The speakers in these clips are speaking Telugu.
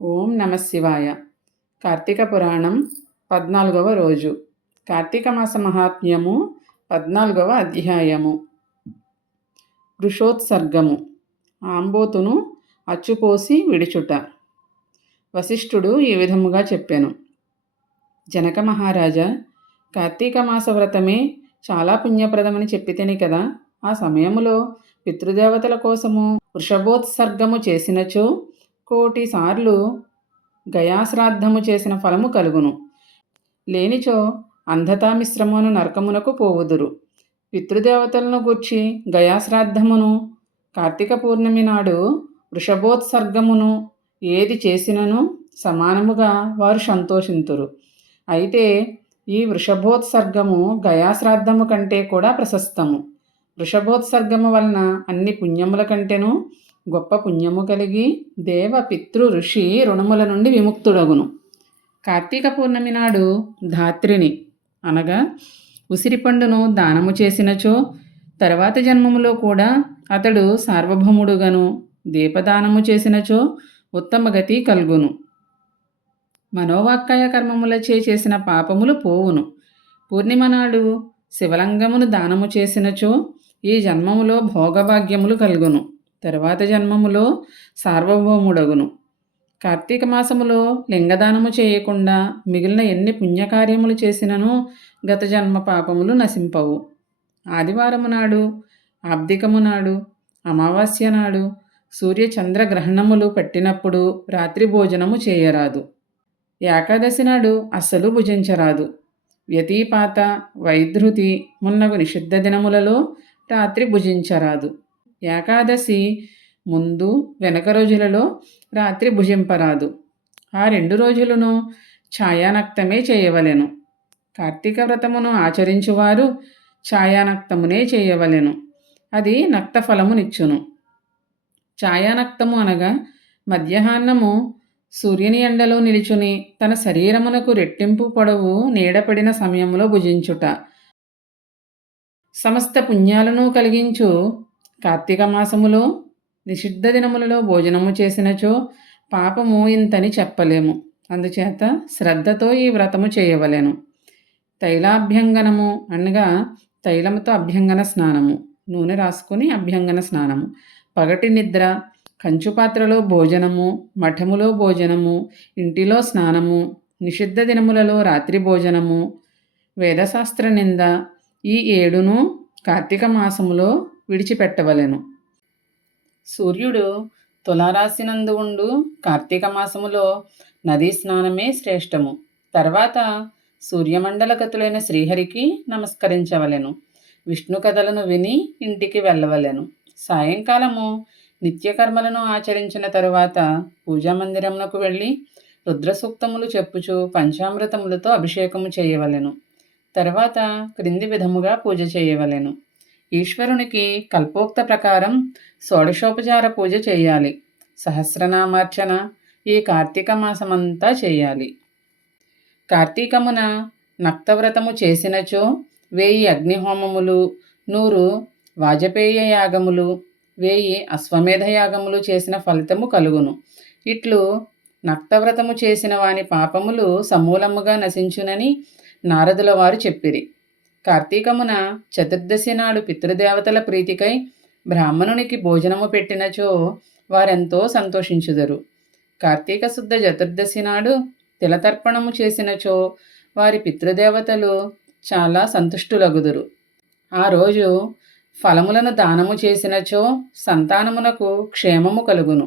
ఓం నమ శివాయ. కార్తీక పురాణం 14వ రోజు. కార్తీక మాస మహాత్మ్యము 14వ అధ్యాయము. వృషోత్సర్గము. ఆంబోతును అచ్చుపోసి విడుచుట. వశిష్ఠుడు ఈ విధముగా చెప్పెను. జనక మహారాజా, కార్తీక మాస వ్రతమే చాలా పుణ్యప్రదమని చెప్పితేని కదా. ఆ సమయములో పితృదేవతల కోసము వృషభోత్సర్గము చేసినచో 1,000,000 సార్లు గయాశ్రాద్ధము చేసిన ఫలము కలుగును. లేనిచో అంధతామిశ్రమను నరకమునకు పోవుదురు. పితృదేవతలను గూర్చి గయాశ్రాద్ధమును, కార్తీక పూర్ణమి నాడు వృషభోత్సర్గమును ఏది చేసినను సమానముగా వారు సంతోషింతురు. అయితే ఈ వృషభోత్సర్గము గయాశ్రాద్ధము కంటే కూడా ప్రశస్తము. వృషభోత్సర్గము వలన అన్ని పుణ్యముల కంటేనూ గొప్ప పుణ్యము కలిగి దేవ పితృ ఋషి రుణముల నుండి విముక్తుడగును. కార్తీక పూర్ణమి నాడు ధాత్రిని అనగా ఉసిరిపండును దానము చేసినచో తర్వాత జన్మములో కూడా అతడు సార్వభౌముడుగను, దీపదానము చేసినచో ఉత్తమ గతి కలుగును. మనోవాక్కాయ కర్మములచే చేసిన పాపములు పోవును. పూర్ణిమ నాడు శివలింగమును దానము చేసినచో ఈ జన్మములో భోగభాగ్యములు కలుగును, తరువాత జన్మములో సార్వభౌముడగును. కార్తీక మాసములో లింగదానము చేయకుండా మిగిలిన ఎన్ని పుణ్యకార్యములు చేసినను గత జన్మ పాపములు నశింపవు. ఆదివారము నాడు, ఆబ్దికము నాడు, అమావాస్య నాడు సూర్యచంద్రగ్రహణములు పట్టినప్పుడు రాత్రి భోజనము చేయరాదు. ఏకాదశి నాడు అస్సలు భుజించరాదు. వ్యతిపాత, వైధృతి మున్నగు నిషిద్ధ దినములలో రాత్రి భుజించరాదు. ఏకాదశి ముందు వెనక రోజులలో రాత్రి భుజింపరాదు. ఆ 2 రోజులను ఛాయానక్తమే చేయవలెను. కార్తీక వ్రతమును ఆచరించువారు ఛాయానక్తమునే చేయవలెను. అది నక్తఫలమునిచ్చును. ఛాయానక్తము అనగా మధ్యాహ్నము సూర్యుని ఎండలో నిలుచుని తన శరీరమునకు రెట్టింపు పొడవు నీడపడిన సమయంలో భుజించుట. సమస్త పుణ్యాలను కలిగించు కార్తీక మాసములో నిషిద్ధ దినములలో భోజనము చేసినచో పాపము ఇంతని చెప్పలేము. అందుచేత శ్రద్ధతో ఈ వ్రతము చేయవలెను. తైలాభ్యంగనము అనగా తైలముతో అభ్యంగన స్నానము, నూనె రాసుకుని అభ్యంగన స్నానము, పగటి నిద్ర, కంచుపాత్రలో భోజనము, మఠములో భోజనము, ఇంటిలో స్నానము, నిషిద్ధ దినములలో రాత్రి భోజనము, వేదశాస్త్ర నింద, ఈ 7ను కార్తీక మాసములో విడిచిపెట్టవలెను. సూర్యుడు తులారాశినందు ఉండు కార్తీక మాసములో నదీ స్నానమే శ్రేష్టము. తర్వాత సూర్యమండలగతులైన శ్రీహరికి నమస్కరించవలెను. విష్ణు కథలను విని ఇంటికి వెళ్ళవలెను. సాయంకాలము నిత్యకర్మలను ఆచరించిన తరువాత పూజామందిరమునకు వెళ్ళి రుద్రసూక్తములు చెప్పుచు పంచామృతములతో అభిషేకము చేయవలెను. తర్వాత క్రింది విధముగా పూజ చేయవలెను. ఈశ్వరునికి కల్పోక్త ప్రకారం షోడశోపచార పూజ చేయాలి. సహస్రనామార్చన ఈ కార్తీక మాసమంతా చేయాలి. కార్తీకమున నక్తవ్రతము చేసినచో 1000 అగ్నిహోమములు, 100 వాజపేయ యాగములు, 1000 అశ్వమేధ యాగములు చేసిన ఫలితము కలుగును. ఇట్లు నక్తవ్రతము చేసిన వాని పాపములు సమూలముగా నశించునని నారదుల వారు చెప్పిరి. కార్తీకమున చతుర్దశి నాడు పితృదేవతల ప్రీతికై బ్రాహ్మణునికి భోజనము పెట్టినచో వారెంతో సంతోషించుదరు. కార్తీక శుద్ధ చతుర్దశి నాడు తిలతర్పణము చేసినచో వారి పితృదేవతలు చాలా సంతుష్టులగుదురు. ఆ రోజు ఫలములను దానము చేసినచో సంతానమునకు క్షేమము కలుగును.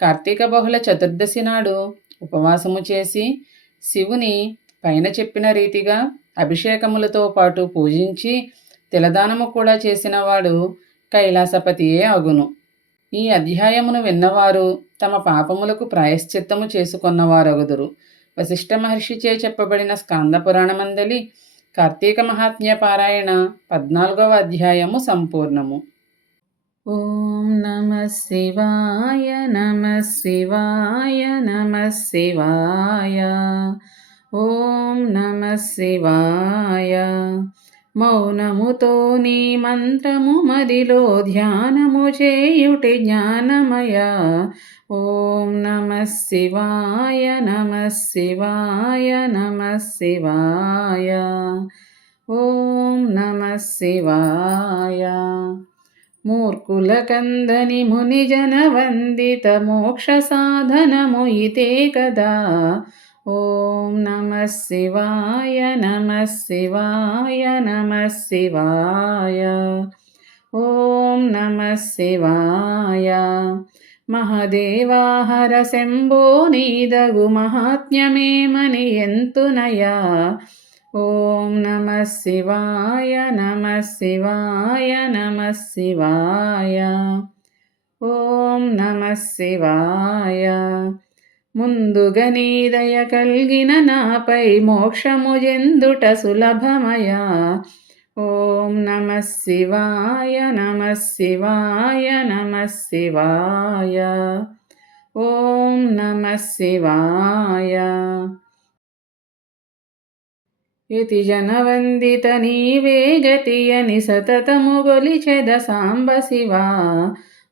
కార్తీక బహుళ చతుర్దశి నాడు ఉపవాసము చేసి శివుని పైన చెప్పిన రీతిగా అభిషేకములతో పాటు పూజించి తిలదానము కూడా చేసినవాడు కైలాసపతియే అగును. ఈ అధ్యాయమును విన్నవారు తమ పాపములకు ప్రాయశ్చిత్తము చేసుకొన్నవారగుదురు. వశిష్ఠ మహర్షిచే చెప్పబడిన స్కాంద పురాణమందలి కార్తీక మహాత్మ్య పారాయణ 14వ అధ్యాయము సంపూర్ణము. ఓం నమః శివాయ నమః శివాయ నమః శివాయ. ఓం నమః శివాయ. మౌనముతో నీ మంత్రము మదిలో ధ్యానము చేయుటి జ్ఞానమయ. ఓం నమః శివాయ నమః శివాయ నమః శివాయ. ఓం నమః శివాయ. మూర్ఖుల కందని మునిజన వందిత మోక్ష సాధనము ఇదే కదా. ఓం నమః శివాయ నమః శివాయ నమః శివాయ. ఓం నమః శివాయ. మహదేవాహర శంభో నీదగు మహాత్మ్యమేమని ఎంతునయా. ఓం నమః శివాయ నమః శివాయ నమః శివాయ. ఓం నమః శివాయ. ముందుగా నీ దయ కల్గిన నాపై మోక్షము జెందుట సులభమయా. ఓం నమః శివాయ నమః శివాయ నమః శివాయ. ఓం నమః శివాయ. యతి జనవందిత నీవే గతియని సతతము గొలిచెద సాంబ శివా.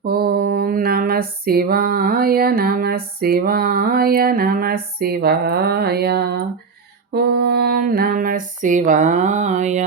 ఓం నమః శివాయ నమః శివాయ నమః శివాయ. ఓం నమః శివాయ.